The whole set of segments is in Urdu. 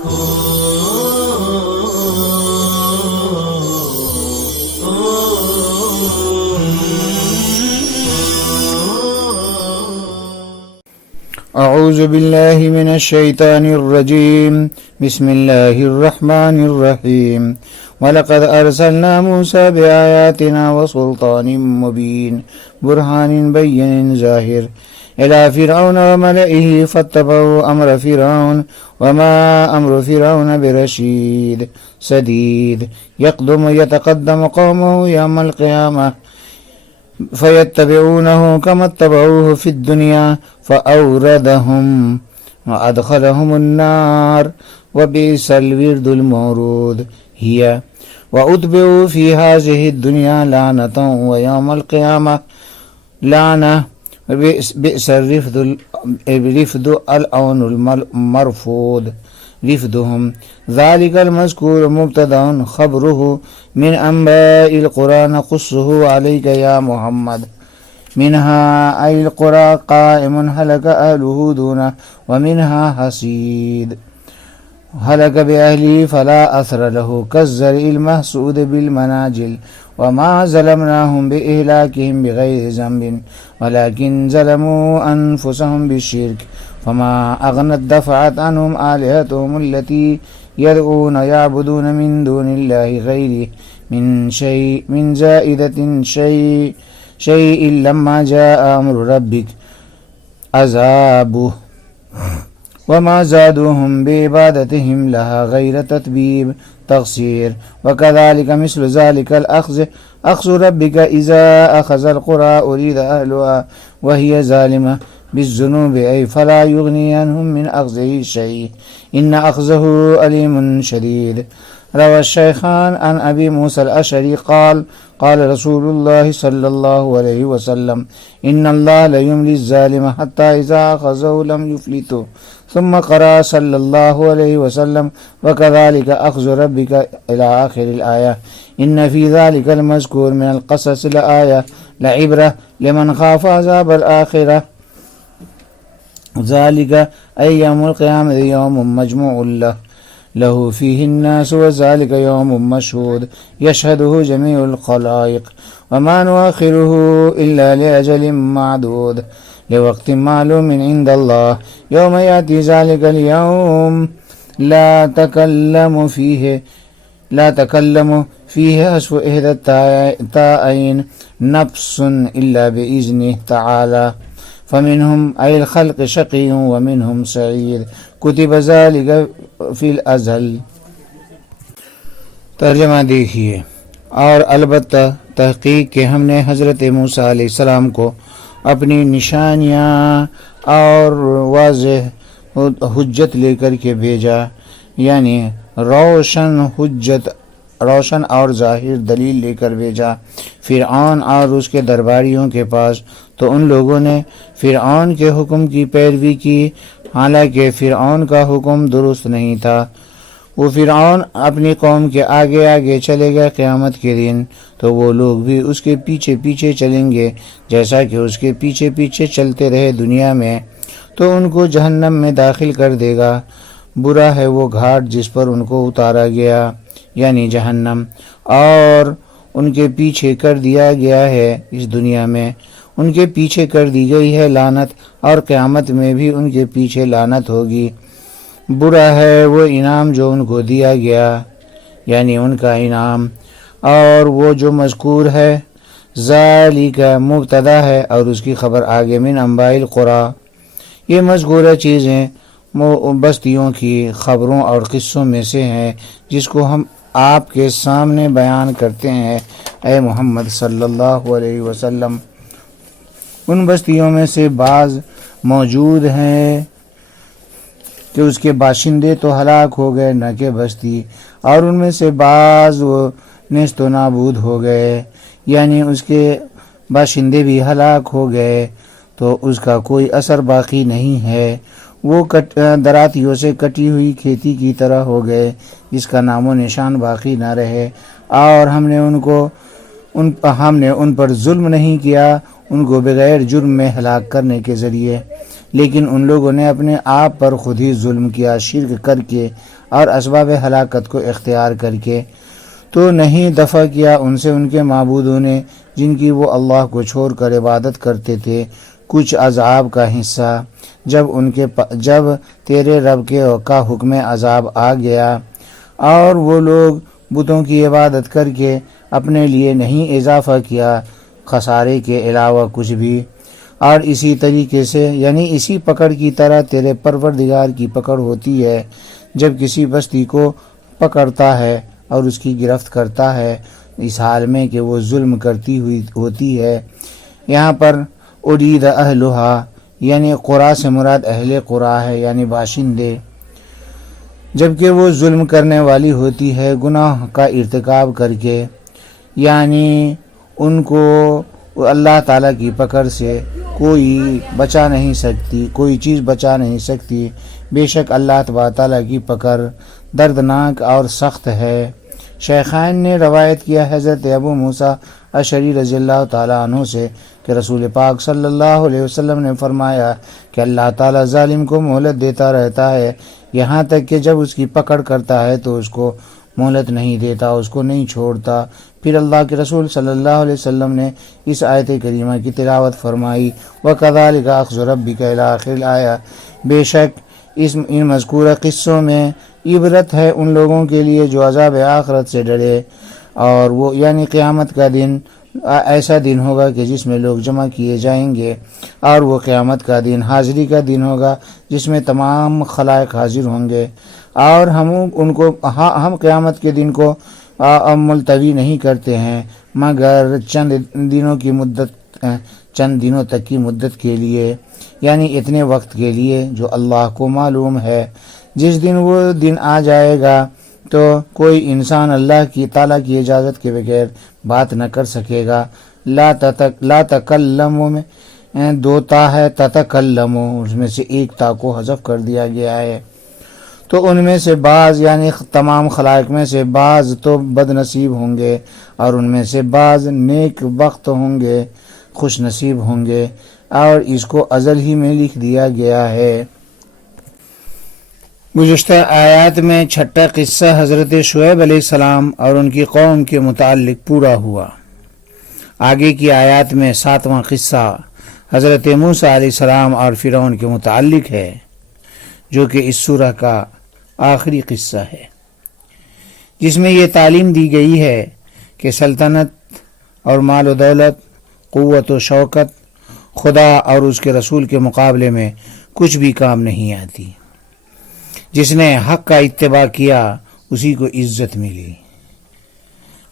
اعوذ باللہ من الشیطان الرجیم بسم اللہ الرحمن الرحیم وَلَقَدْ أَرْسَلْنَا مُوسَى بِآيَاتِنَا وَسُلْطَانٍ مُبِينٍ بُرْهَانٍ بَيِّنٍ ظَاهِرٍ إِلَى فِرْعَوْنَ وَمَلَئِهِ فَاتَّبَعُوا أَمْرَ فِرْعَوْنَ وَمَا أَمْرُ فِرْعَوْنَ بِرَشِيدٍ سَدِيدٍ يَتَقَدَّمُ قَوْمَهُ يَوْمَ الْقِيَامَةِ فَيَتَّبِعُونَهُ كَمَا اتَّبَعُوهُ فِي الدُّنْيَا فَأَوْرَدَهُمْ وَأَدْخَلَهُمُ النَّارَ وَبِئْسَ الْوِرْدُ الْمَوْرُودُ هي وَأُتْبِعُوا فِي هَذِهِ الدُّنْيَا لَعْنَةً وَيَوْمَ الْقِيَامَةِ لَعْنَةً بئس الرفد الأون المرفوض رفدهم ذلك المذكور مبتدأ خبره من أنباء القرى نقصه عليك يا محمد منها أي القرى قائم هلك أهله دونه ومنها حصيد هلك بأهله فلا أثر له كالزرع المحصود بالمناجل وما ظلمناهم بإهلاكهم بغير ذنب ولكن ظلموا أنفسهم بالشرك فما أغنت دفعت عنهم آلهتهم التي يدعون يعبدون من دون الله غيره من زائدة شيء لما جاء أمر ربك عذابه وما زادوهم بعبادتهم لها غير تتبيب تقصير وكذلك مثل ذلك أخذ ربك إذا أخذ القرى أريد أهلها وهي ظالمة بالذنوب أي فلا يغني عنهم من أخذه شيء إن أخذه أليم شديد روى الشيخان عن أبي موسى الأشعري قال رسول الله صلى الله عليه وسلم إن الله لا يملي الظالم حتى إذا أخذه لم يفلته ثم قرأ صلى الله عليه وسلم وكذلك أخذ ربك إلى آخر الآية إن في ذلك المذكور من القصص لآية لعبرة لمن خاف عذاب الآخرة ذلك أي يوم القيامة يوم مجموع له فيه الناس وذلك يوم مشهود يشهده جميع الخلائق وما نؤخره إلا لأجل معدود لوقت معلوم عند الله يوم يأتي ذلك اليوم لا تكلم فيه حذف إحدى التائين نفس إلا بإذنه تعالى فمنهم أي الخلق شقي ومنهم سعيد كتب ذلك فی الازل۔ ترجمہ دیکھیے، اور البتہ تحقیق کہ ہم نے حضرت موسیٰ علیہ السلام کو اپنی نشانیاں اور واضح حجت لے کر کے بھیجا، یعنی روشن اور ظاہر دلیل لے کر بھیجا فرعون اور اس کے درباریوں کے پاس، تو ان لوگوں نے فرعون کے حکم کی پیروی کی، حالانکہ فرعون کا حکم درست نہیں تھا۔ وہ فرعون اپنی قوم کے آگے آگے چلے گئے قیامت کے دن، تو وہ لوگ بھی اس کے پیچھے پیچھے چلیں گے، جیسا کہ اس کے پیچھے پیچھے چلتے رہے دنیا میں، تو ان کو جہنم میں داخل کر دے گا۔ برا ہے وہ گھاٹ جس پر ان کو اتارا گیا، یعنی جہنم، اور ان کے پیچھے کر دیا گیا ہے اس دنیا میں، ان کے پیچھے کر دی گئی ہے لعنت، اور قیامت میں بھی ان کے پیچھے لعنت ہوگی۔ برا ہے وہ انعام جو ان کو دیا گیا، یعنی ان کا انعام، اور وہ جو مذکور ہے ذالک مبتدا ہے اور اس کی خبر آگے من انباء القرى، یہ مذکورہ چیزیں بستیوں کی خبروں اور قصوں میں سے ہیں جس کو ہم آپ کے سامنے بیان کرتے ہیں اے محمد صلی اللہ علیہ وسلم۔ ان بستیوں میں سے بعض موجود ہیں کہ اس کے باشندے تو ہلاک ہو گئے نہ کہ بستی، اور ان میں سے بعض وہ نیست و نابود ہو گئے، یعنی اس کے باشندے بھی ہلاک ہو گئے تو اس کا کوئی اثر باقی نہیں ہے، وہ دراتیوں سے کٹی ہوئی کھیتی کی طرح ہو گئے جس کا نام و نشان باقی نہ رہے، اور ہم نے ان پر ظلم نہیں کیا، ان کو بغیر جرم میں ہلاک کرنے کے ذریعے، لیکن ان لوگوں نے اپنے آپ پر خود ہی ظلم کیا شرک کر کے اور اسباب ہلاکت کو اختیار کر کے، تو نہیں دفع کیا ان سے ان کے معبودوں نے جن کی وہ اللہ کو چھوڑ کر عبادت کرتے تھے کچھ عذاب کا حصہ، جب تیرے رب کا حکم عذاب آ گیا اور وہ لوگ بتوں کی عبادت کر کے اپنے لیے نہیں اضافہ کیا خسارے کے علاوہ کچھ بھی، اور اسی طریقے سے یعنی اسی پکڑ کی طرح تیرے پروردگار کی پکڑ ہوتی ہے جب کسی بستی کو پکڑتا ہے اور اس کی گرفت کرتا ہے اس حال میں کہ وہ ظلم کرتی ہوئی ہوتی ہے۔ یہاں پر ارید اہلھا یعنی قرا سے مراد اہل قرا ہے یعنی باشندے، جبکہ وہ ظلم کرنے والی ہوتی ہے گناہ کا ارتکاب کر کے، یعنی ان کو اللہ تعالیٰ کی پکڑ سے کوئی بچا نہیں سکتی، کوئی چیز بچا نہیں سکتی۔ بے شک اللہ تبارک تعالیٰ کی پکڑ دردناک اور سخت ہے۔ شیخین نے روایت کیا حضرت ابو موسیٰ اشعری رضی اللہ تعالیٰ عنہ سے کہ رسول پاک صلی اللہ علیہ وسلم نے فرمایا کہ اللہ تعالیٰ ظالم کو مہلت دیتا رہتا ہے یہاں تک کہ جب اس کی پکڑ کرتا ہے تو اس کو مہلت نہیں دیتا، اس کو نہیں چھوڑتا۔ پھر اللہ کے رسول صلی اللہ علیہ وسلم نے اس آیت کریمہ کی تلاوت فرمائی، وَكَذَلِكَ أَخْذُ رَبِّكَ إِلَىٰ آخِرِ الْآیَةِ، بے شک ان مذکورہ قصوں میں عبرت ہے ان لوگوں کے لیے جو عذاب آخرت سے ڈرے، اور وہ یعنی قیامت کا دن ایسا دن ہوگا کہ جس میں لوگ جمع کیے جائیں گے، اور وہ قیامت کا دن حاضری کا دن ہوگا جس میں تمام خلائق حاضر ہوں گے، اور ہم قیامت کے دن کو ملتوی نہیں کرتے ہیں مگر چند دنوں تک کی مدت کے لیے، یعنی اتنے وقت کے لیے جو اللہ کو معلوم ہے۔ جس دن وہ دن آ جائے گا تو کوئی انسان اللہ کی تعالیٰ کی اجازت کے بغیر بات نہ کر سکے گا۔ لا تکلم میں دو تا ہے، تتکلم اس میں سے ایک تا کو حذف کر دیا گیا ہے۔ تو ان میں سے بعض یعنی تمام خلائق میں سے بعض تو بد نصیب ہوں گے اور ان میں سے بعض نیک بخت ہوں گے، خوش نصیب ہوں گے، اور اس کو ازل ہی میں لکھ دیا گیا ہے۔ گزشتہ آیات میں چھٹا قصہ حضرت شعیب علیہ السلام اور ان کی قوم کے متعلق پورا ہوا۔ آگے کی آیات میں ساتواں قصہ حضرت موسیٰ علیہ السلام اور فرعون کے متعلق ہے، جو کہ اس سورہ کا آخری قصہ ہے، جس میں یہ تعلیم دی گئی ہے کہ سلطنت اور مال و دولت، قوت و شوکت خدا اور اس کے رسول کے مقابلے میں کچھ بھی کام نہیں آتی۔ جس نے حق کا اتباع کیا اسی کو عزت ملی،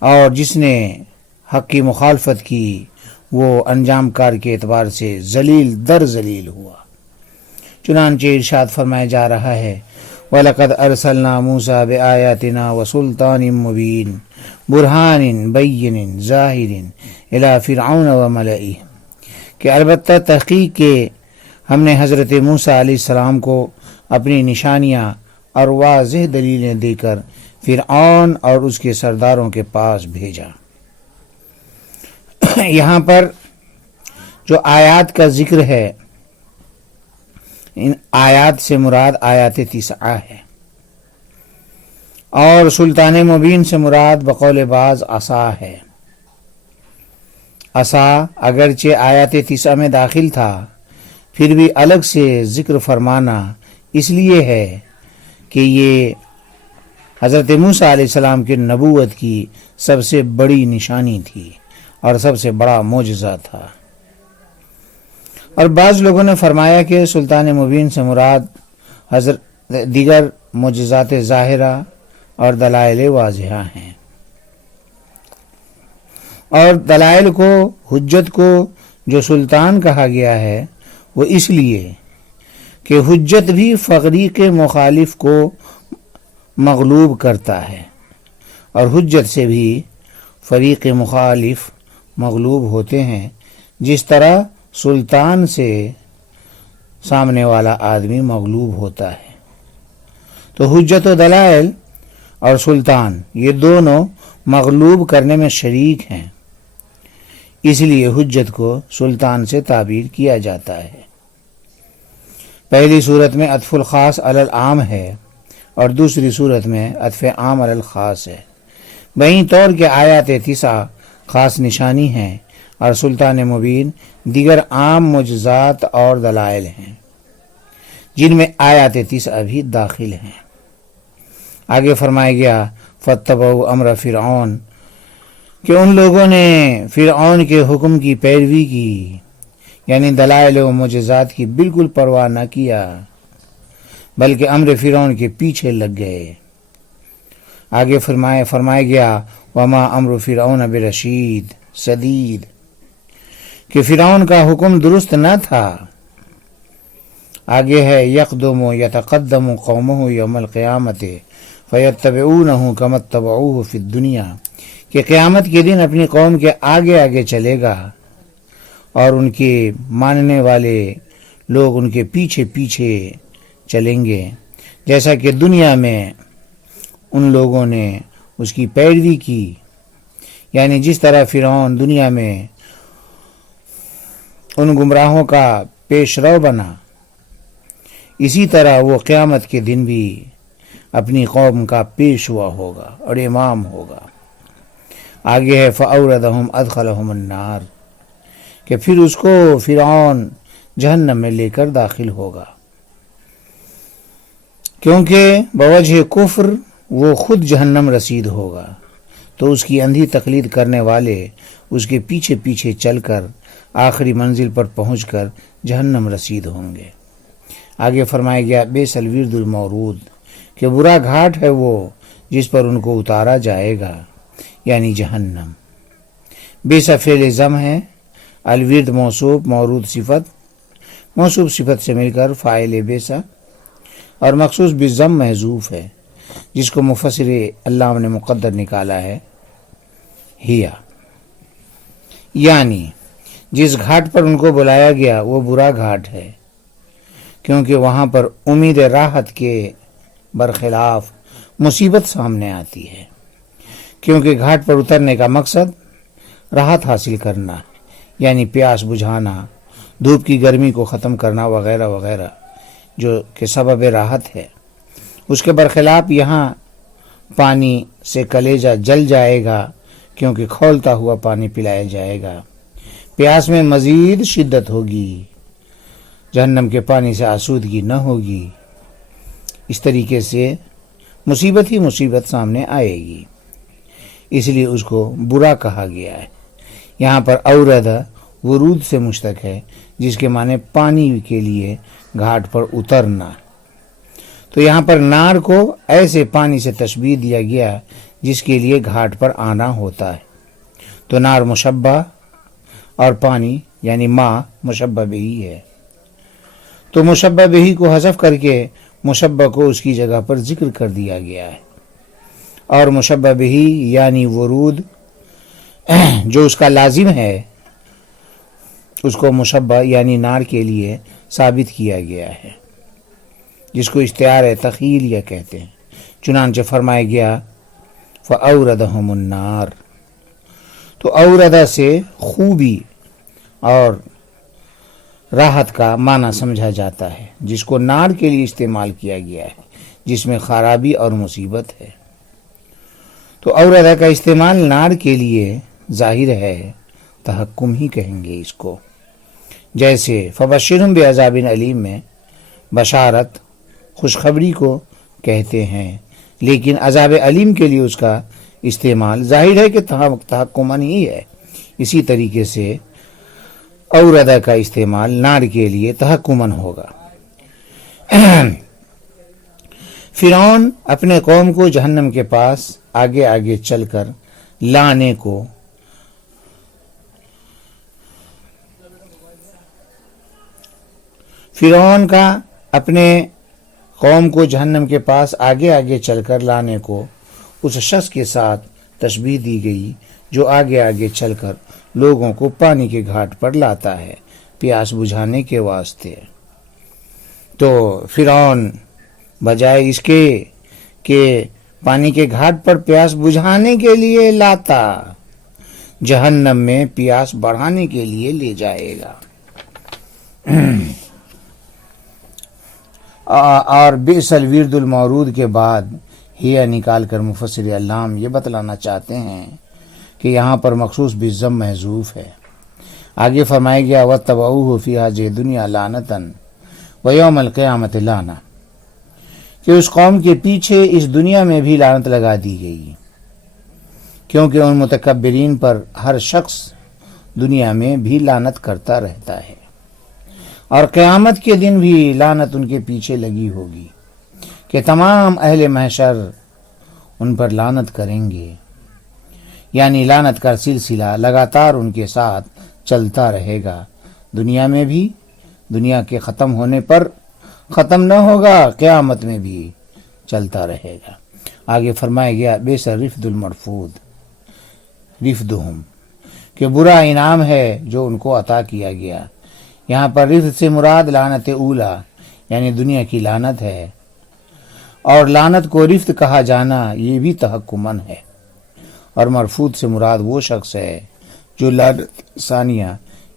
اور جس نے حق کی مخالفت کی وہ انجام کار کے اعتبار سے ذلیل در ذلیل ہوا۔ چنانچہ ارشاد فرمایا جا رہا ہے، وَلَقَدْ أَرْسَلْنَا مُوسَىٰ بِآيَاتِنَا وَسُلْطَانٍ مُّبِينٍ بُرْهَانٍ بَيِّنٍ ظَاهِرٍ إِلَىٰ فِرْعَوْنَ وَمَلَئِهِ کہ البتہ تحقیق کے ہم نے حضرت موسیٰ علیہ السلام کو اپنی نشانیاں اور واضح دلیلیں دے کر فرعون اور اس کے سرداروں کے پاس بھیجا۔ یہاں پر جو آیات کا ذکر ہے، ان آیات سے مراد آیات 9 ہے، اور سلطان مبین سے مراد بقول بعض عصا ہے۔ عصا اگرچہ آیات 9 میں داخل تھا، پھر بھی الگ سے ذکر فرمانا اس لیے ہے کہ یہ حضرت موسیٰ علیہ السلام کی نبوت کی سب سے بڑی نشانی تھی اور سب سے بڑا معجزہ تھا۔ اور بعض لوگوں نے فرمایا کہ سلطان مبین سے مراد دیگر معجزات ظاہرہ اور دلائل واضحہ ہیں، اور دلائل کو، حجت کو جو سلطان کہا گیا ہے وہ اس لیے کہ حجت بھی فریق مخالف کو مغلوب کرتا ہے، اور حجت سے بھی فریق مخالف مغلوب ہوتے ہیں، جس طرح سلطان سے سامنے والا آدمی مغلوب ہوتا ہے۔ تو حجت و دلائل اور سلطان یہ دونوں مغلوب کرنے میں شریک ہیں، اس لیے حجت کو سلطان سے تعبیر کیا جاتا ہے۔ پہلی صورت میں عطف الخاص علی العام ہے، اور دوسری صورت میں عطف عام علی الخاص ہے۔ بہین طور کے آیات 9 خاص نشانی ہیں اور سلطان مبین دیگر عام معجزات اور دلائل ہیں جن میں آیات 9 بھی داخل ہیں۔ آگے فرمایا گیا فاتبعوا امر فرعون کہ ان لوگوں نے فرعون کے حکم کی پیروی کی، یعنی دلائل و معجزات کی بالکل پرواہ نہ کیا بلکہ امر فرعون کے پیچھے لگ گئے۔ آگے فرمایا گیا وما امر فرعون برشید سدید کہ فرعون کا حکم درست نہ تھا۔ آگے ہے یقدم یتقدم قومہ یوم القیامت فیتبعونہ کما اتبعوہ فی الدنیا کہ قیامت کے دن اپنی قوم کے آگے آگے چلے گا اور ان کے ماننے والے لوگ ان کے پیچھے پیچھے چلیں گے، جیسا کہ دنیا میں ان لوگوں نے اس کی پیروی کی، یعنی جس طرح فرعون دنیا میں ان گمراہوں کا پیش رو بنا، اسی طرح وہ قیامت کے دن بھی اپنی قوم کا پیشوا ہوگا اور امام ہوگا۔ آگے ہے فأوردہم ادخلہم النار کہ پھر اس کو فرعون جہنم میں لے کر داخل ہوگا، کیونکہ بوجہ کفر وہ خود جہنم رسید ہوگا، تو اس کی اندھی تقلید کرنے والے اس کے پیچھے پیچھے چل کر آخری منزل پر پہنچ کر جہنم رسید ہوں گے۔ آگے فرمایا گیا بیس الورد المورود کہ برا گھاٹ ہے وہ جس پر ان کو اتارا جائے گا، یعنی جہنم۔ بیسا فعل ضم ہے، الورد موصوف، مورود صفت، موصوف صفت سے مل کر فاعل بیسا اور مخصوص بالضم محذوف ہے، جس کو مفسر علامہ نے مقدر نکالا ہے ہیا، یعنی جس گھاٹ پر ان کو بلایا گیا وہ برا گھاٹ ہے، کیونکہ وہاں پر امید راحت کے برخلاف مصیبت سامنے آتی ہے، کیونکہ گھاٹ پر اترنے کا مقصد راحت حاصل کرنا، یعنی پیاس بجھانا، دھوپ کی گرمی کو ختم کرنا وغیرہ وغیرہ، جو کہ سبب راحت ہے۔ اس کے برخلاف یہاں پانی سے کلیجہ جل جائے گا، کیونکہ کھولتا ہوا پانی پلایا جائے گا، پیاس میں مزید شدت ہوگی، جہنم کے پانی سے آسودگی نہ ہوگی، اس طریقے سے مصیبت ہی مصیبت سامنے آئے گی، اس لیے اس کو برا کہا گیا ہے۔ یہاں پر اورد ورود سے مشتق ہے، جس کے معنی پانی کے لیے گھاٹ پر اترنا، تو یہاں پر نار کو ایسے پانی سے تشبیہ دیا گیا جس کے لیے گھاٹ پر آنا ہوتا ہے، تو نار مشبہ اور پانی یعنی ماء مشبہ بہی ہے، تو مشبہ بہی کو حذف کر کے مشبہ کو اس کی جگہ پر ذکر کر دیا گیا ہے، اور مشبہ بہی یعنی ورود جو اس کا لازم ہے اس کو مشبہ یعنی نار کے لیے ثابت کیا گیا ہے، جس کو اشتعار تخیلیہ کہتے ہیں۔ چنانچہ فرمایا گیا فأوردہم النار، تو اوردہ سے خوبی اور راحت کا معنی سمجھا جاتا ہے، جس کو نار کے لیے استعمال کیا گیا ہے، جس میں خرابی اور مصیبت ہے، تو اوردہ کا استعمال نار کے لیے ظاہر ہے، تحکم ہی کہیں گے اس کو، جیسے فبشرہم بعذاب علیم میں بشارت خوشخبری کو کہتے ہیں، لیکن عذاب علیم کے لیے اس کا استعمال ظاہر ہے کہ تحکمن ہی ہے، اسی طریقے سے اوردہ کا استعمال نار کے لیے تحکمن ہوگا۔ فرعون اپنے قوم کو جہنم کے پاس آگے آگے چل کر لانے کو فرعون کا اپنے قوم کو جہنم کے پاس آگے آگے چل کر لانے کو اس شخص کے ساتھ تشبیہ دی گئی جو آگے آگے چل کر لوگوں کو پانی کے گھاٹ پر لاتا ہے پیاس بجھانے کے واسطے، تو فرعون بجائے اس کے کہ پانی کے گھاٹ پر پیاس بجھانے کے لیے لاتا، جہنم میں پیاس بڑھانے کے لیے لے جائے گا۔ اور بئس الورد المورود کے بعد ہیا نکال کر مفسر علام یہ بتلانا چاہتے ہیں کہ یہاں پر مخصوص بالضم محذوف ہے۔ آگے فرمایا گیا وَاتَّبَعُوهُ فِي هَٰذِهِ الدُّنْيَا لَعْنَةً وَيَوْمَ الْقِيَامَةِ لَعْنَةً، کہ اس قوم کے پیچھے اس دنیا میں بھی لعنت لگا دی گئی، کیونکہ ان متکبرین پر ہر شخص دنیا میں بھی لعنت کرتا رہتا ہے، اور قیامت کے دن بھی لعنت ان کے پیچھے لگی ہوگی کہ تمام اہل محشر ان پر لعنت کریں گے، یعنی لعنت کا سلسلہ لگاتار ان کے ساتھ چلتا رہے گا، دنیا میں بھی، دنیا کے ختم ہونے پر ختم نہ ہوگا، قیامت میں بھی چلتا رہے گا۔ آگے فرمایا گیا بئس الرفد المرفود رفدہم، کہ برا انعام ہے جو ان کو عطا کیا گیا۔ یہاں پر رفد سے مراد لعنت اولا یعنی دنیا کی لعنت ہے، اور لعنت کو رفد کہا جانا یہ بھی تحکمن ہے، اور مرفوض سے مراد وہ شخص ہے جو لعنت ثانیہ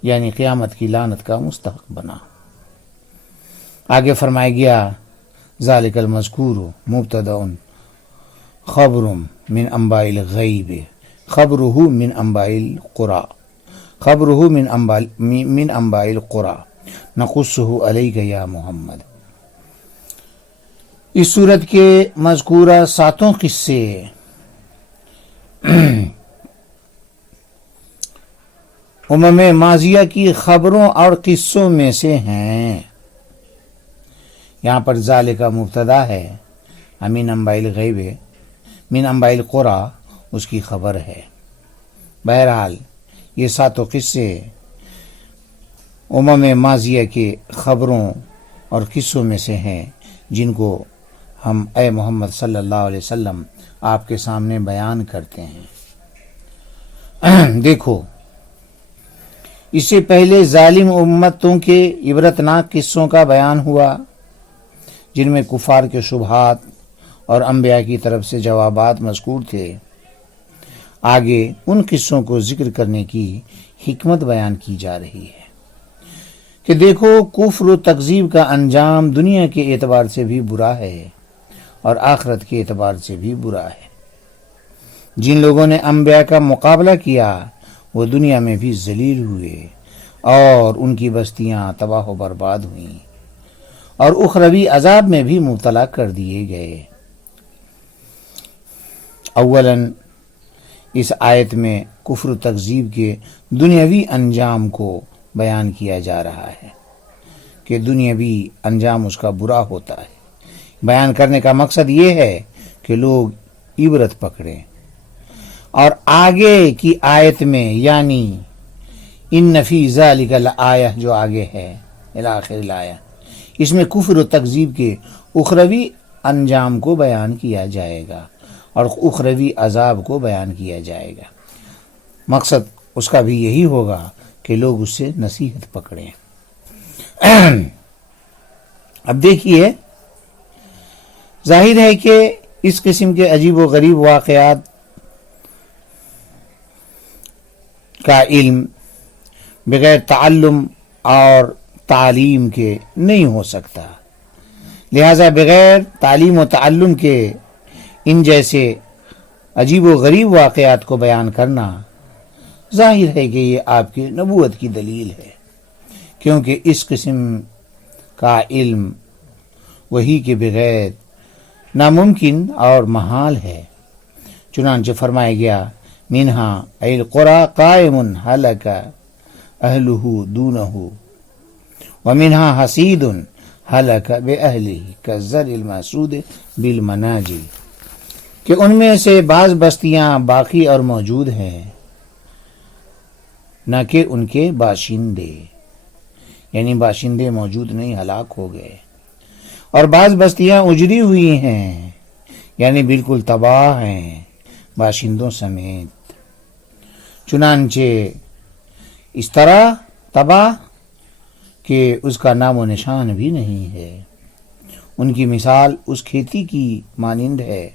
یعنی قیامت کی لعنت کا مستحق بنا۔ آگے فرمایا گیا ذالک المذکور مبتدأ خبر من انباء الغیب خبرہ من انباء القرى خبرہ من انباء القرى نقصہ علیک یا محمد۔ اس صورت کے مذکورہ 7 قصے امم ماضیہ کی خبروں اور قصوں میں سے ہیں۔ یہاں پر ذالک مبتدا ہے، من انباء الغیب من انباء القرى اس کی خبر ہے۔ بہرحال یہ 7 قصے امم ماضیہ کے خبروں اور قصوں میں سے ہیں جن کو ہم اے محمد صلی اللہ علیہ وسلم آپ کے سامنے بیان کرتے ہیں۔ دیکھو، اس سے پہلے ظالم امتوں کے عبرتناک قصوں کا بیان ہوا جن میں کفار کے شبہات اور انبیاء کی طرف سے جوابات مذکور تھے۔ آگے ان قصوں کو ذکر کرنے کی حکمت بیان کی جا رہی ہے کہ دیکھو، کفر و تکذیب کا انجام دنیا کے اعتبار سے بھی برا ہے اور آخرت کے اعتبار سے بھی برا ہے۔ جن لوگوں نے انبیاء کا مقابلہ کیا وہ دنیا میں بھی ذلیل ہوئے اور ان کی بستیاں تباہ و برباد ہوئیں اور اخروی عذاب میں بھی مبتلا کر دیے گئے۔ اولاً اس آیت میں کفر و تکذیب کے دنیاوی انجام کو بیان کیا جا رہا ہے کہ دنیاوی انجام اس کا برا ہوتا ہے۔ بیان کرنے کا مقصد یہ ہے کہ لوگ عبرت پکڑیں، اور آگے کی آیت میں یعنی ان فی ذالک لآیہ جو آگے ہے الی آخر الآیہ، اس میں کفر و تکذیب کے اخروی انجام کو بیان کیا جائے گا اور اخروی عذاب کو بیان کیا جائے گا۔ مقصد اس کا بھی یہی ہوگا کہ لوگ اس سے نصیحت پکڑیں۔ اب دیکھیے، ظاہر ہے کہ اس قسم کے عجیب و غریب واقعات کا علم بغیر تعلم اور تعلیم کے نہیں ہو سکتا، لہذا بغیر تعلیم و تعلم کے ان جیسے عجیب و غریب واقعات کو بیان کرنا ظاہر ہے کہ یہ آپ کی نبوت کی دلیل ہے، کیونکہ اس قسم کا علم وحی کے بغیر ناممکن اور محال ہے۔ چنانچہ فرمایا گیا منہا ای القرى قائم ہلک اہلہ دونہ ومنہا حسید ہلک باہلہ کالزرع المحصود بالمناجل، کہ ان میں سے بعض بستیاں باقی اور موجود ہیں نہ کہ ان کے باشندے، یعنی باشندے موجود نہیں، ہلاک ہو گئے، اور بعض بستیاں اجڑی ہوئی ہیں یعنی بالکل تباہ ہیں باشندوں سمیت۔ چنانچہ اس طرح تباہ کہ اس کا نام و نشان بھی نہیں ہے۔ ان کی مثال اس کھیتی کی مانند ہے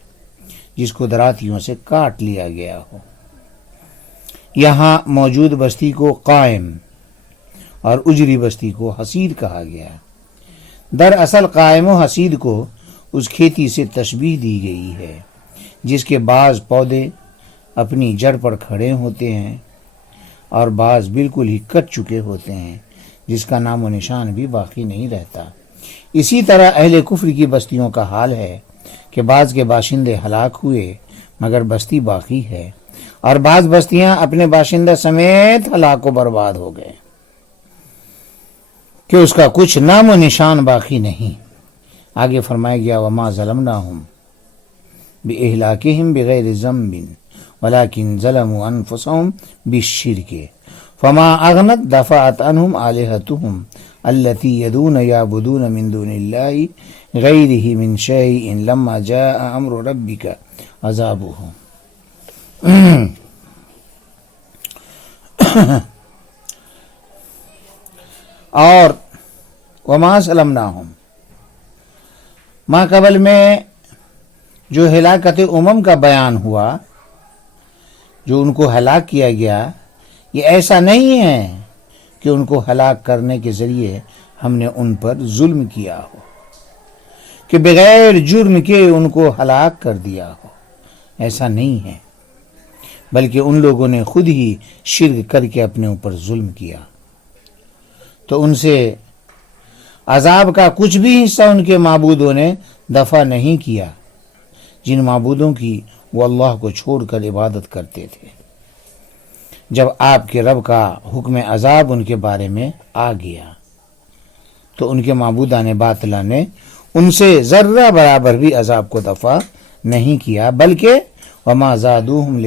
جس کو دراتیوں سے کاٹ لیا گیا ہو۔ یہاں موجود بستی کو قائم اور اجری بستی کو حسید کہا گیا۔ دراصل قائم و حسید کو اس کھیتی سے تشبیہ دی گئی ہے جس کے بعض پودے اپنی جڑ پر کھڑے ہوتے ہیں اور بعض بالکل ہی کٹ چکے ہوتے ہیں جس کا نام و نشان بھی باقی نہیں رہتا۔ اسی طرح اہل کفر کی بستیوں کا حال ہے کہ بعض کے باشندے ہلاک ہوئے مگر بستی باقی ہے، اور بعض بستیاں اپنے باشندہ سمیت ہلاک و برباد ہو گئے کہ اس کا کچھ نام و نشان باقی نہیں۔ آگے فرمایا گیا وما ظلمناہم بإہلاکہم بغیر ذنب ولكن ظلموا انفسهم بالشرک فما اغنت دفعت عنہم آلہتہم التي يدعون يعبدون من دون الله غیرہ من شیء لما جاء امر ربک عذابہ۔ اور وما ظلمناہم، ما قبل میں جو ہلاکت امم کا بیان ہوا، جو ان کو ہلاک کیا گیا، یہ ایسا نہیں ہے کہ ان کو ہلاک کرنے کے ذریعے ہم نے ان پر ظلم کیا ہو، کہ بغیر جرم کے ان کو ہلاک کر دیا ہو، ایسا نہیں ہے، بلکہ ان لوگوں نے خود ہی شرک کر کے اپنے اوپر ظلم کیا، تو ان سے عذاب کا کچھ بھی حصہ ان کے معبودوں نے دفع نہیں کیا، جن معبودوں کی وہ اللہ کو چھوڑ کر عبادت کرتے تھے۔ جب آپ کے رب کا حکم عذاب ان کے بارے میں آ گیا تو ان کے معبودان باطلہ نے ان سے ذرہ برابر بھی عذاب کو دفع نہیں کیا، بلکہ وما زادوہم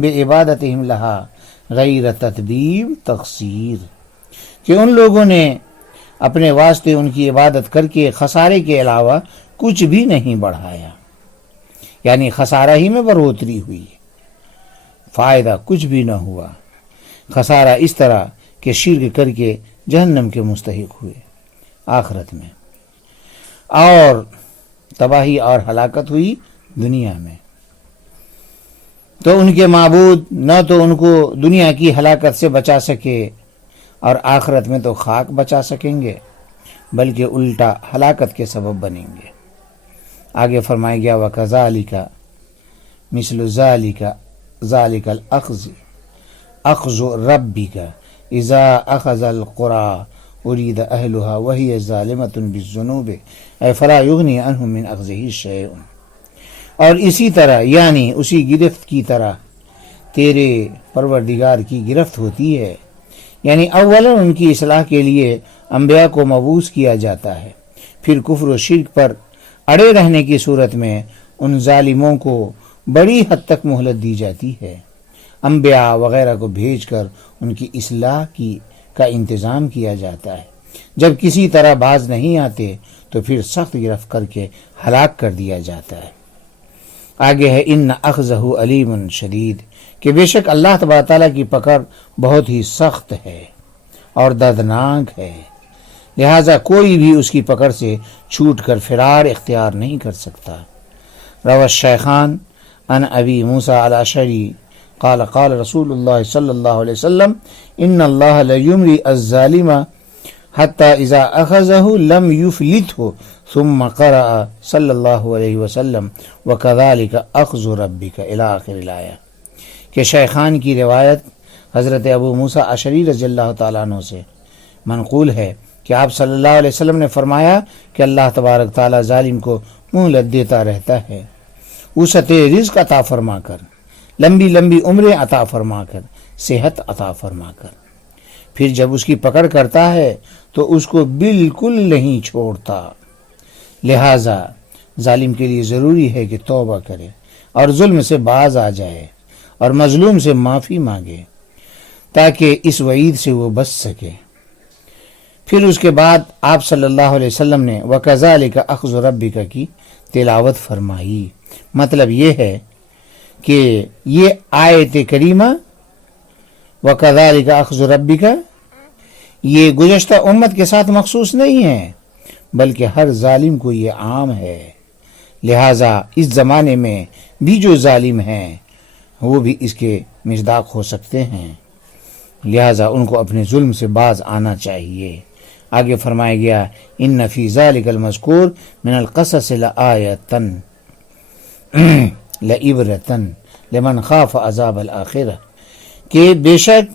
بعبادتہم لہا غیر تتبیب تقصیر، کہ ان لوگوں نے اپنے واسطے ان کی عبادت کر کے خسارے کے علاوہ کچھ بھی نہیں بڑھایا، یعنی خسارہ ہی میں بڑھوتری ہوئی، فائدہ کچھ بھی نہ ہوا، خسارہ اس طرح کہ شرک کر کے جہنم کے مستحق ہوئے آخرت میں، اور تباہی اور ہلاکت ہوئی دنیا میں۔ تو ان کے معبود نہ تو ان کو دنیا کی ہلاکت سے بچا سکے اور آخرت میں تو خاک بچا سکیں گے، بلکہ الٹا ہلاکت کے سبب بنیں گے۔ آگے فرمایا گیا وَكَذَلِكَ مِثْلُ ذَلِكَ الْأَخْذِ أَخْذُ رَبِّكَ إِذَا أَخَذَ الْقُرَىٰ أُرِيدَ أَهْلُهَا وَهِيَ ظَالِمَةٌ بِالذُّنُوبِ أَيْ فَلَا يُغْنِي عَنْهُ مِنْ أَخْذِهِ شَيْءٌ، اور اسی طرح یعنی اسی گرفت کی طرح تیرے پروردگار کی گرفت ہوتی ہے، یعنی اولا ان کی اصلاح کے لیے انبیاء کو مبعوث کیا جاتا ہے، پھر کفر و شرک پر اڑے رہنے کی صورت میں ان ظالموں کو بڑی حد تک مہلت دی جاتی ہے، انبیاء وغیرہ کو بھیج کر ان کی اصلاح کا انتظام کیا جاتا ہے، جب کسی طرح باز نہیں آتے تو پھر سخت گرفت کر کے ہلاک کر دیا جاتا ہے۔ آگے ہے ان اخذہ علیم شدید، کہ بے شک اللہ تبارک تعالیٰ کی پکڑ بہت ہی سخت ہے اور دردناک ہے، لہٰذا کوئی بھی اس کی پکڑ سے چھوٹ کر فرار اختیار نہیں کر سکتا۔ روى الشیخان عن ابی موسیٰ الاشعری قال قال رسول اللہ صلی اللہ علیہ وسلم ان اللہ لیملی الظالم حتی اذا اخذہ لم یفلتہ ثم قرأ صلی اللہ علیہ وسلم وکذالک اخذ ربک الی آخر الآیہ، کہ شیخان کی روایت حضرت ابو موسیٰ اشعری رضی اللہ تعالیٰ عنہ سے منقول ہے کہ آپ صلی اللہ علیہ وسلم نے فرمایا کہ اللہ تبارک تعالیٰ ظالم کو مہلت دیتا رہتا ہے، وسعت رزق عطا فرما کر، لمبی لمبی عمریں عطا فرما کر، صحت عطا فرما کر، پھر جب اس کی پکڑ کرتا ہے تو اس کو بالکل نہیں چھوڑتا۔ لہٰذا ظالم کے لیے ضروری ہے کہ توبہ کرے اور ظلم سے باز آ جائے اور مظلوم سے معافی مانگے تاکہ اس وعید سے وہ بچ سکے۔ پھر اس کے بعد آپ صلی اللہ علیہ وسلم نے وَكَذَلِكَ أَخْذُ رَبِّكَ کی تلاوت فرمائی۔ مطلب یہ ہے کہ یہ آیت کریمہ وَكَذَلِكَ أَخْذُ رَبِّكَ یہ گزشتہ امت کے ساتھ مخصوص نہیں ہے، بلکہ ہر ظالم کو یہ عام ہے، لہٰذا اس زمانے میں بھی جو ظالم ہیں وہ بھی اس کے مصداق ہو سکتے ہیں۔ لہذا ان کو اپنے ظلم سے باز آنا چاہیے۔ آگے فرمایا گیا ان فی ذلک المذکور من القصص لآیۃ لعبرۃ لمن خاف عذاب الآخرہ، کہ بے شک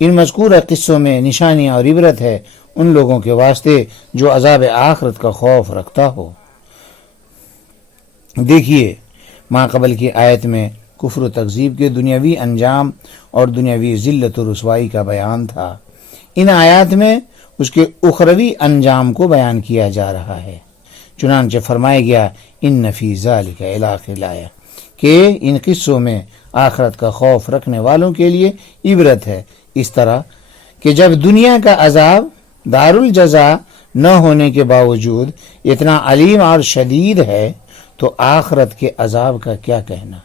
ان مذکورہ قصوں میں نشانیاں اور عبرت ہے ان لوگوں کے واسطے جو عذاب آخرت کا خوف رکھتا ہو۔ دیکھیے ماں قبل کی آیت میں کفر و تکذیب کے دنیاوی انجام اور دنیاوی ذلت و رسوائی کا بیان تھا، ان آیات میں اس کے اخروی انجام کو بیان کیا جا رہا ہے۔ چنانچہ فرمایا گیا ان فی ذالک الی آخر الآیہ، کہ ان قصوں میں آخرت کا خوف رکھنے والوں کے لیے عبرت ہے، اس طرح کہ جب دنیا کا عذاب دارالجزا نہ ہونے کے باوجود اتنا علیم اور شدید ہے تو آخرت کے عذاب کا کیا کہنا،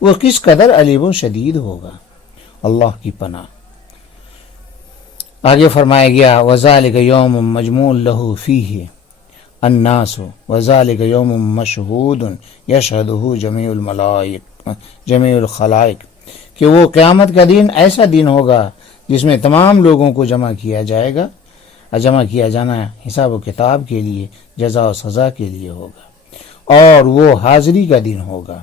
وہ کس قدر علیم و شدید ہوگا۔ اللہ کی پناہ۔ آگے فرمایا گیا وَذَلِكَ يَوْمٌ مَجْمُوعٌ لَهُ فِيهِ النَّاسُ وَذَلِكَ يَوْمٌ مَشْهُودٌ يَشْهَدُهُ جَمِيعُ الْخَلَائِقِ، کہ وہ قیامت کا دن ایسا دن ہوگا جس میں تمام لوگوں کو جمع کیا جائے گا، اور جمع کیا جانا حساب و کتاب کے لیے، جزا و سزا کے لیے ہوگا، اور وہ حاضری کا دن ہوگا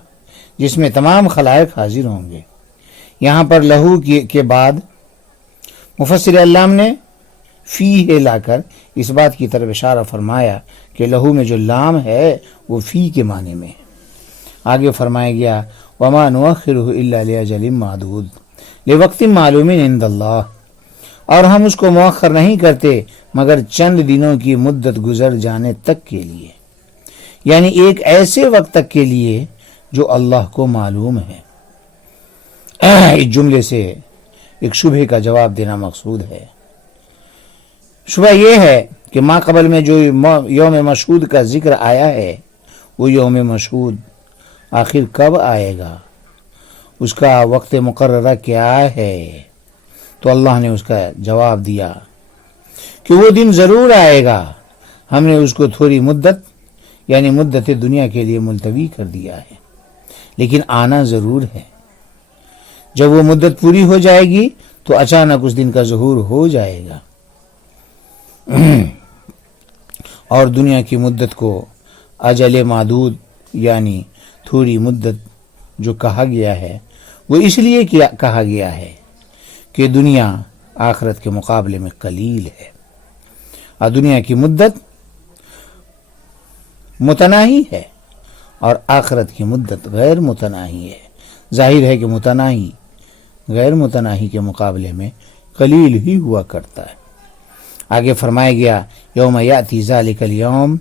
جس میں تمام خلائق حاضر ہوں گے۔ یہاں پر لہو کے بعد مفسر علام نے فی ہے لا کر اس بات کی طرف اشارہ فرمایا کہ لہو میں جو لام ہے وہ فی کے معنی میں ہے۔ آگے فرمایا گیا وما نؤخرہ الا لاجل معدود لوقت معلوم عند اللہ، اور ہم اس کو مؤخر نہیں کرتے مگر چند دنوں کی مدت گزر جانے تک کے لیے، یعنی ایک ایسے وقت تک کے لیے جو اللہ کو معلوم ہے۔ اس جملے سے ایک شبہ کا جواب دینا مقصود ہے۔ شبہ یہ ہے کہ ما قبل میں جو یوم مشہود کا ذکر آیا ہے وہ یوم مشہود آخر کب آئے گا، اس کا وقت مقررہ کیا ہے؟ تو اللہ نے اس کا جواب دیا کہ وہ دن ضرور آئے گا، ہم نے اس کو تھوڑی مدت یعنی مدت دنیا کے لیے ملتوی کر دیا ہے، لیکن آنا ضرور ہے۔ جب وہ مدت پوری ہو جائے گی تو اچانک اس دن کا ظہور ہو جائے گا، اور دنیا کی مدت کو اجل معدود یعنی تھوڑی مدت جو کہا گیا ہے وہ اس لیے کہا گیا ہے کہ دنیا آخرت کے مقابلے میں قلیل ہے، اور دنیا کی مدت متناہی ہے اور آخرت کی مدت غیر متناہی ہے۔ ظاہر ہے کہ متناہی غیر متناہی کے مقابلے میں قلیل ہی ہوا کرتا ہے۔ آگے فرمایا گیا یوم یاتی ذالک الیوم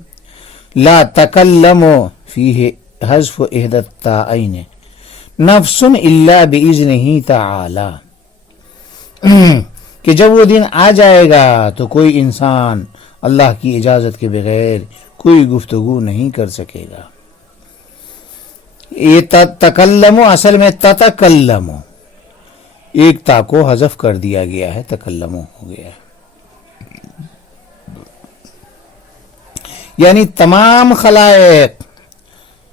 لا تکلم فیہ حذف احدی التاءین نفس الا باذنہ تعالی، کہ جب وہ دن آ جائے گا تو کوئی انسان اللہ کی اجازت کے بغیر کوئی گفتگو نہیں کر سکے گا۔ یہ تکلم اصل میں تتکلم، ایک تا کو حذف کر دیا گیا ہے، تکلم ہو گیا ہے، یعنی تمام خلائق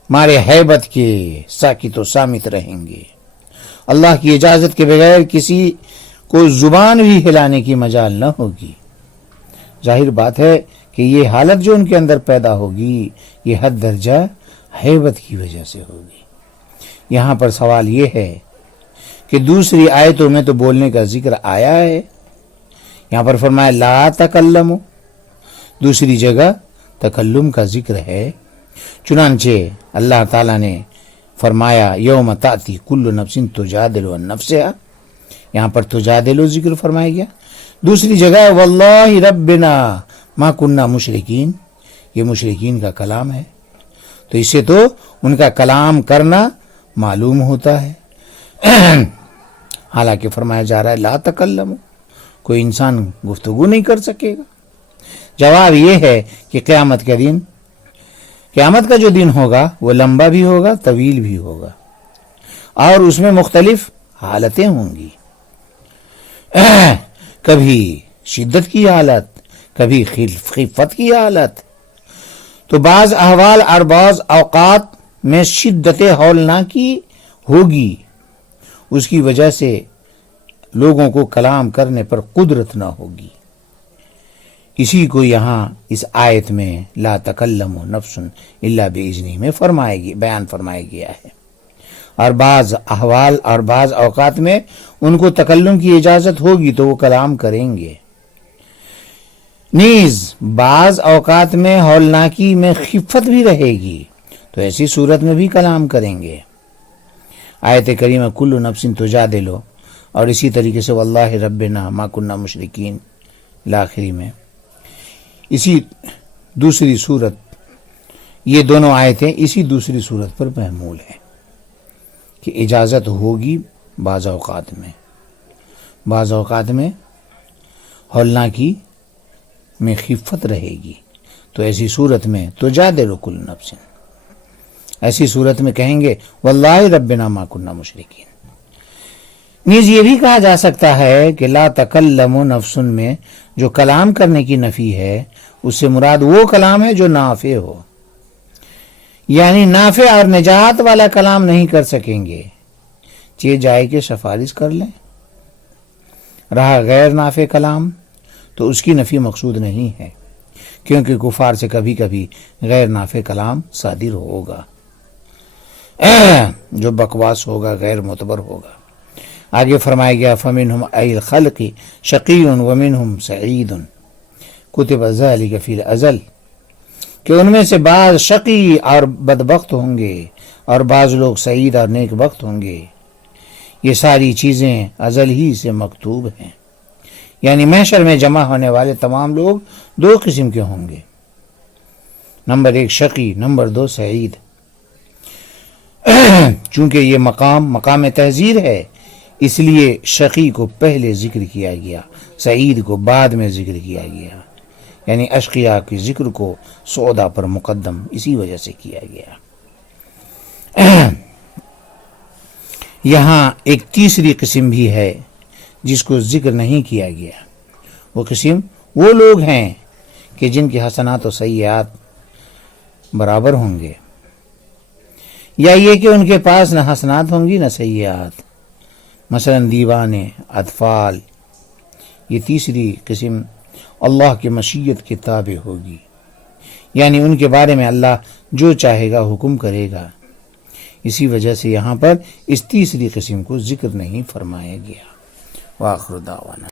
مارے ہیبت کے ساکت و صامت رہیں گے، اللہ کی اجازت کے بغیر کسی کو زبان بھی ہلانے کی مجال نہ ہوگی۔ ظاہر بات ہے کہ یہ حالت جو ان کے اندر پیدا ہوگی یہ حد درجہ ہیبت کی وجہ سے ہوگی۔ یہاں پر سوال یہ ہے کہ دوسری آیتوں میں تو بولنے کا ذکر آیا ہے، یہاں پر فرمایا لا تکلموا، دوسری جگہ تکلم کا ذکر ہے۔ چنانچہ اللہ تعالیٰ نے فرمایا یوم تأتی کل نفس تجادل عن نفسها، یہاں پر تجادل ذکر فرمایا گیا۔ دوسری جگہ واللہ ربنا ما کننا مشرکین، یہ مشرکین کا کلام ہے، تو اس سے تو ان کا کلام کرنا معلوم ہوتا ہے۔ حالانکہ فرمایا جا رہا ہے لا تکلموا، کوئی انسان گفتگو نہیں کر سکے گا۔ جواب یہ ہے کہ قیامت کا جو دن ہوگا وہ لمبا بھی ہوگا، طویل بھی ہوگا، اور اس میں مختلف حالتیں ہوں گی، کبھی شدت کی حالت، کبھی خفت کی حالت۔ تو بعض احوال اور بعض اوقات میں شدت ہولناکی ہوگی، اس کی وجہ سے لوگوں کو کلام کرنے پر قدرت نہ ہوگی۔ اسی کو یہاں اس آیت میں لا تکلم نفس الا باذنہ میں بیان فرمایا گیا ہے، اور بعض احوال اور بعض اوقات میں ان کو تکلم کی اجازت ہوگی تو وہ کلام کریں گے، نیز بعض اوقات میں ہولناکی میں خفت بھی رہے گی تو ایسی صورت میں بھی کلام کریں گے۔ آیت کریمہ کل نفس تجادل، اور اسی طریقے سے واللہ ربنا ما کننا مشرکین الآخری میں اسی دوسری صورت، یہ دونوں آیتیں اسی دوسری صورت پر محمول ہیں کہ اجازت ہوگی بعض اوقات میں ہولناکی میں خفت رہے گی تو ایسی صورت میں تجادل کل نفس، ایسی صورت میں کہیں گے واللہ ربنا ما کننا مشرکین۔ نیز یہ بھی کہا جا سکتا ہے کہ لا تکلم نفس میں جو کلام کرنے کی نفی ہے اس سے مراد وہ کلام ہے جو نافع ہو، یعنی نافع اور نجات والا کلام نہیں کر سکیں گے، چاہے جائے کہ سفارش کر لیں۔ رہا غیر نافع کلام تو اس کی نفی مقصود نہیں ہے، کیونکہ کفار سے کبھی کبھی غیر نافع کلام صادر ہوگا جو بکواس ہوگا، غیر معتبر ہوگا۔ آگے فرمایا گیا فَمِنْهُمْ أَيْ الْخَلْقِ شَقِيٌّ وَمِنْهُمْ سَعِيدٌ كُتِبَ ذَلِكَ فِي الْأَزَلِ، کہ ان میں سے بعض شقی اور بدبخت ہوں گے اور بعض لوگ سعید اور نیک بخت ہوں گے، یہ ساری چیزیں ازل ہی سے مکتوب ہیں۔ یعنی محشر میں جمع ہونے والے تمام لوگ دو قسم کے ہوں گے، نمبر ایک شقی، نمبر دو سعید۔ چونکہ یہ مقام تحذیر ہے اس لیے شقی کو پہلے ذکر کیا گیا، سعید کو بعد میں ذکر کیا گیا، یعنی اشقیاء کے ذکر کو سودا پر مقدم اسی وجہ سے کیا گیا۔ یہاں ایک تیسری قسم بھی ہے جس کو ذکر نہیں کیا گیا، وہ قسم وہ لوگ ہیں کہ جن کی حسنات و سیئات برابر ہوں گے، یا یہ کہ ان کے پاس نہ حسنات ہوں گی نہ سیئات، مثلا دیوانے، اطفال۔ یہ تیسری قسم اللہ کی مشیت کے تابع ہوگی، یعنی ان کے بارے میں اللہ جو چاہے گا حکم کرے گا، اسی وجہ سے یہاں پر اس تیسری قسم کو ذکر نہیں فرمایا گیا۔ وآخر دعوانا